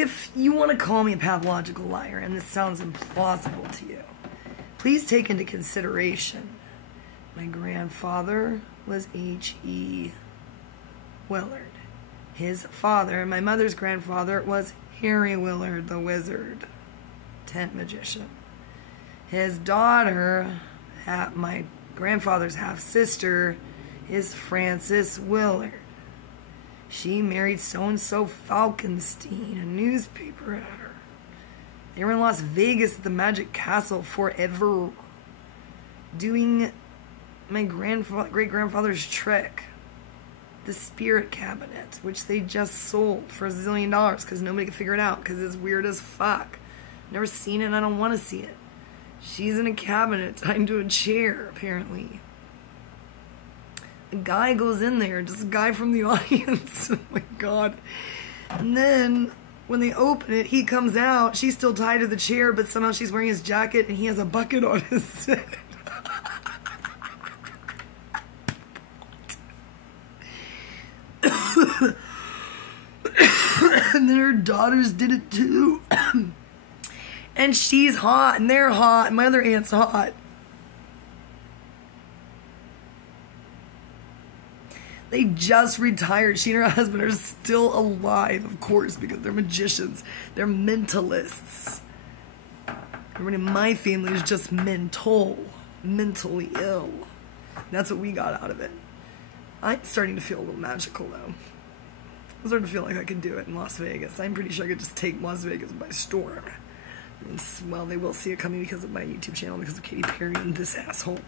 if you want to call me a pathological liar, and this sounds implausible to you, please take into consideration my grandfather was H.E. Willard. His father, my mother's grandfather, was Harry Willard, the wizard, tent magician. His daughter, my grandfather's half-sister, is Frances Willard. She married so-and-so Falkenstein, a newspaper editor. They were in Las Vegas at the Magic Castle forever, doing my great-grandfather's trick, the spirit cabinet, which they just sold for $1 zillion because nobody could figure it out because it's weird as fuck. Never seen it and I don't want to see it. She's in a cabinet tied to a chair, apparently. A guy goes in there, just a guy from the audience. Oh my god. And then, when they open it, he comes out. She's still tied to the chair, but somehow she's wearing his jacket and he has a bucket on his head. And then her daughters did it too. And she's hot, and they're hot, and my other aunt's hot. They just retired. She and her husband are still alive, of course, because they're magicians. They're mentalists. Everyone in my family is just mentally ill. That's what we got out of it. I'm starting to feel a little magical, though. I'm starting to feel like I could do it in Las Vegas. I'm pretty sure I could just take Las Vegas by storm. And, well, they will see it coming because of my YouTube channel, because of Katy Perry and this asshole.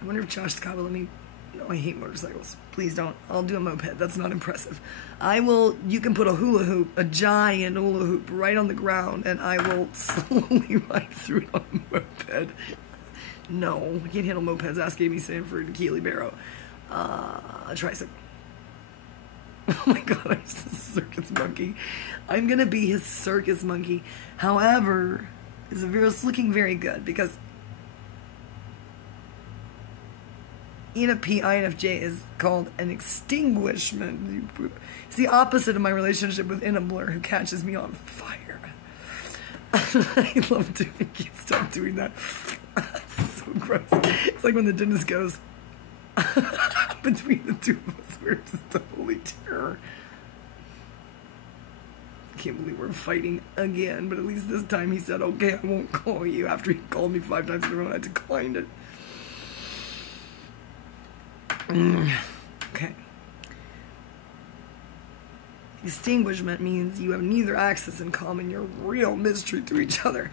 I wonder if Josh Scott will let me... No, I hate motorcycles. Please don't. I'll do a moped. That's not impressive. I will... You can put a hula hoop, a giant hula hoop, right on the ground, and I will slowly ride through it on a moped. No, I can't handle mopeds. Ask Amy Sanford and Keely Barrow. A tricycle. Oh my god, I'm just a circus monkey. I'm gonna be his circus monkey. However, it's looking very good because ENFP INFJ is called an extinguishment. It's the opposite of my relationship with Inabler, who catches me on fire. I love doing it. Stop doing that. It's so gross. It's like when the dentist goes, between the two of us, we're just a holy terror. I can't believe we're fighting again, but at least this time he said, okay, I won't call you, after he called me 5 times in a row and I declined it. Okay. Extinguishment means you have neither axis in common. You're a real mystery to each other.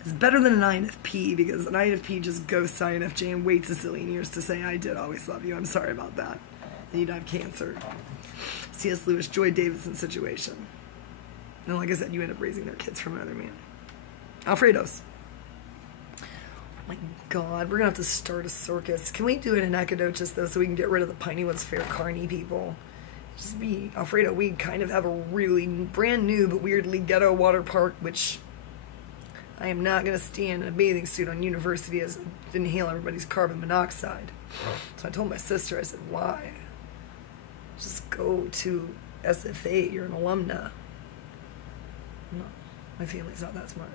It's better than an INFP, because an INFP just ghosts INFJ and waits a zillion years to say, I did always love you, I'm sorry about that. Then you'd have cancer. C.S. Lewis, Joy Davidson situation. And like I said, you end up raising their kids from another man. Alfredo's. Oh my god, we're gonna have to start a circus. Can we do it in Nacogdoches, though, so we can get rid of the Piney Woods Fair carny people? Just be, Alfredo, we kind of have a really brand new but weirdly ghetto water park, which I am not going to stand in a bathing suit on university as I inhale everybody's carbon monoxide. So I told my sister, I said, why? Just go to SFA, you're an alumna. No, my family's not that smart.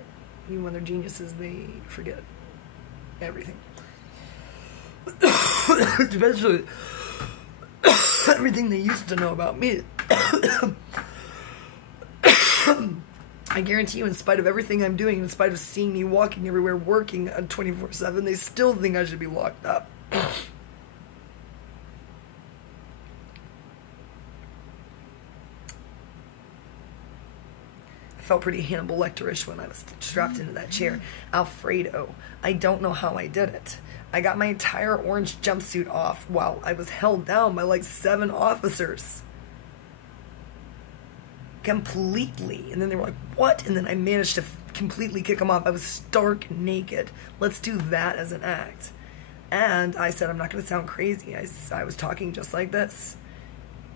Even when they're geniuses, they forget everything. Especially everything they used to know about me. I guarantee you, in spite of everything I'm doing, in spite of seeing me walking everywhere, working 24/7, they still think I should be locked up. I felt pretty Hannibal Lecter-ish when I was strapped into that chair. Alfredo, I don't know how I did it. I got my entire orange jumpsuit off while I was held down by like 7 officers. Completely. And then they were like, what? And then I managed to completely kick them off. I was stark naked. Let's do that as an act. And I said, I'm not going to sound crazy. I was talking just like this.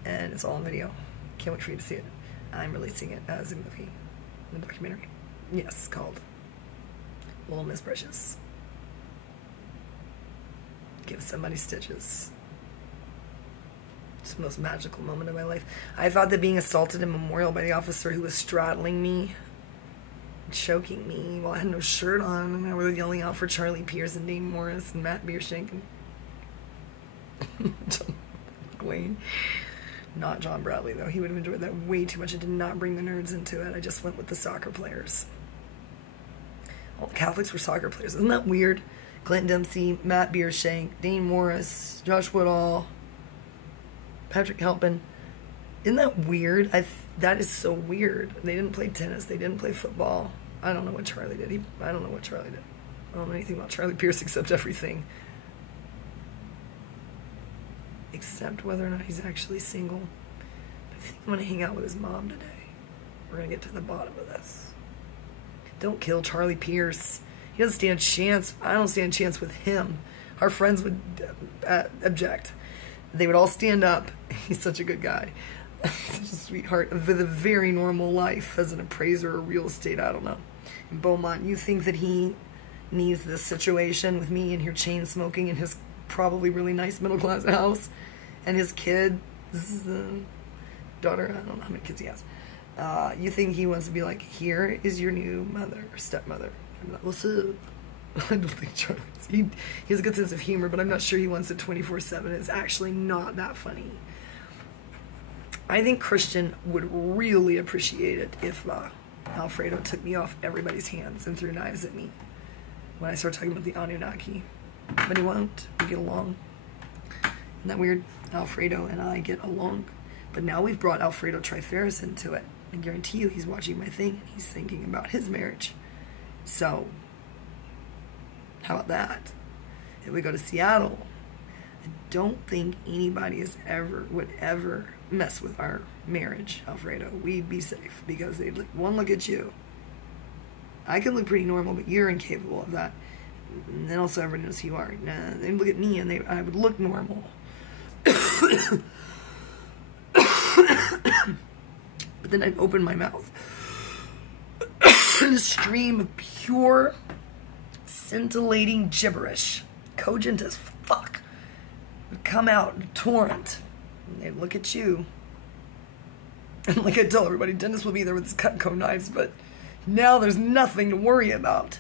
And it's all on video. Can't wait for you to see it. I'm releasing it as a movie. A documentary. Yes, called Little Miss Precious. Give somebody stitches. It's the most magical moment of my life. I thought that being assaulted in Memorial by the officer who was straddling me, choking me while I had no shirt on, and I was yelling out for Charlie Pierce and Dane Morris and Matt Biershank and John McWayne. Not John Bradley, though. He would have enjoyed that way too much. I did not bring the nerds into it. I just went with the soccer players. All the Catholics were soccer players. Isn't that weird? Clint Dempsey, Matt Biershank, Dane Morris, Josh Woodall, Patrick Halpin. Isn't that weird? That is so weird. They didn't play tennis. They didn't play football. I don't know what Charlie did. I don't know what Charlie did. I don't know anything about Charlie Pierce except everything. Except whether or not he's actually single. I think I'm going to hang out with his mom today. We're going to get to the bottom of this. Don't kill Charlie Pierce. He doesn't stand a chance. I don't stand a chance with him. Our friends would object. They would all stand up. He's such a good guy. Such a sweetheart with a very normal life as an appraiser or real estate, I don't know. In Beaumont, you think that he needs this situation with me in here chain smoking in his probably really nice middle class house, and his kid, daughter, I don't know how many kids he has. You think he wants to be like, here is your new mother or stepmother? I'm like, what's up? I don't think Charlie. He has a good sense of humor, but I'm not sure he wants it 24/7. It's actually not that funny. I think Christian would really appreciate it if Alfredo took me off everybody's hands and threw knives at me when I start talking about the Anunnaki. But he won't. We get along. Isn't that weird? Alfredo and I get along. But now we've brought Alfredo Triferis into it. I guarantee you he's watching my thing and he's thinking about his marriage. So, how about that? If we go to Seattle, I don't think anybody would ever mess with our marriage, Alfredo. We'd be safe because they'd look at you. I can look pretty normal, but you're incapable of that. And then also everyone knows who you are. Nah, they'd look at me and I would look normal. But then I'd open my mouth. And a stream of pure, scintillating gibberish, cogent as fuck, would come out in a torrent. And they'd look at you. And like I tell everybody, Dennis will be there with his Cutco knives, but now there's nothing to worry about.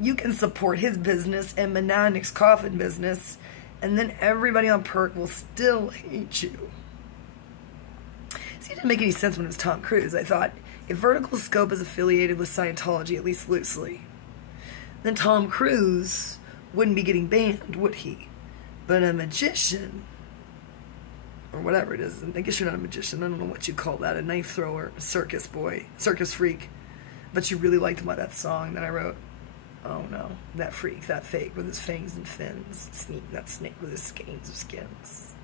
You can support his business and Monadnick's coffin business, and then everybody on Perk will still hate you. See, it didn't make any sense when it was Tom Cruise. I thought, if Vertical Scope is affiliated with Scientology, at least loosely, then Tom Cruise wouldn't be getting banned, would he? But a magician, or whatever it is, I guess you're not a magician, I don't know what you call that, a knife thrower, a circus boy, circus freak. But you really liked that song that I wrote. Oh no, that freak, that fake with his fangs and fins, that snake with his skeins of skins.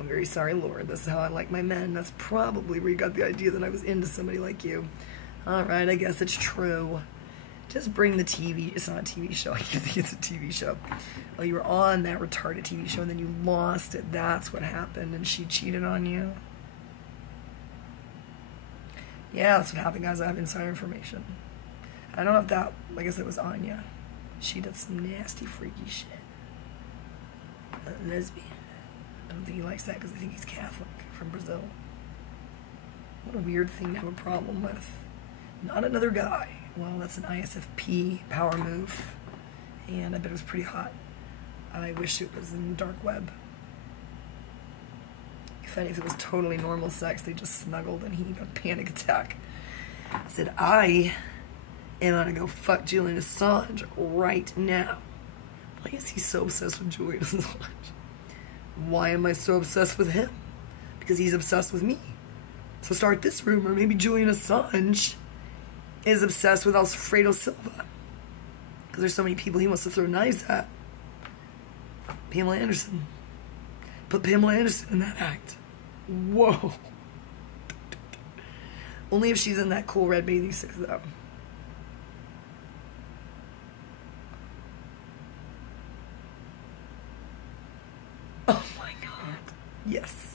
I'm very sorry, Lord, this is how I like my men. That's probably where you got the idea that I was into somebody like you. Alright, I guess it's true. Just bring the TV, it's not a TV show, I think it's a TV show. Oh, you were on that retarded TV show and then you lost it, that's what happened, and she cheated on you? Yeah, that's what happened, guys, I have insider information. I don't know if that, I guess it was Anya. She did some nasty, freaky shit. A lesbian. I don't think he likes that because I think he's Catholic from Brazil. What a weird thing to have a problem with. Not another guy. Well, that's an ISFP power move. And I bet it was pretty hot. I wish it was in the dark web. If it was totally normal sex, they just snuggled and he got a panic attack. I said, I am gonna go fuck Julian Assange right now. Why is he so obsessed with Julian Assange? Why am I so obsessed with him? Because he's obsessed with me. So start this rumor. Maybe Julian Assange is obsessed with Alfredo Silva. Because there's so many people he wants to throw knives at. Pamela Anderson. Put Pamela Anderson in that act. Whoa. Only if she's in that cool red bathing suit, though. Oh my God. Yes.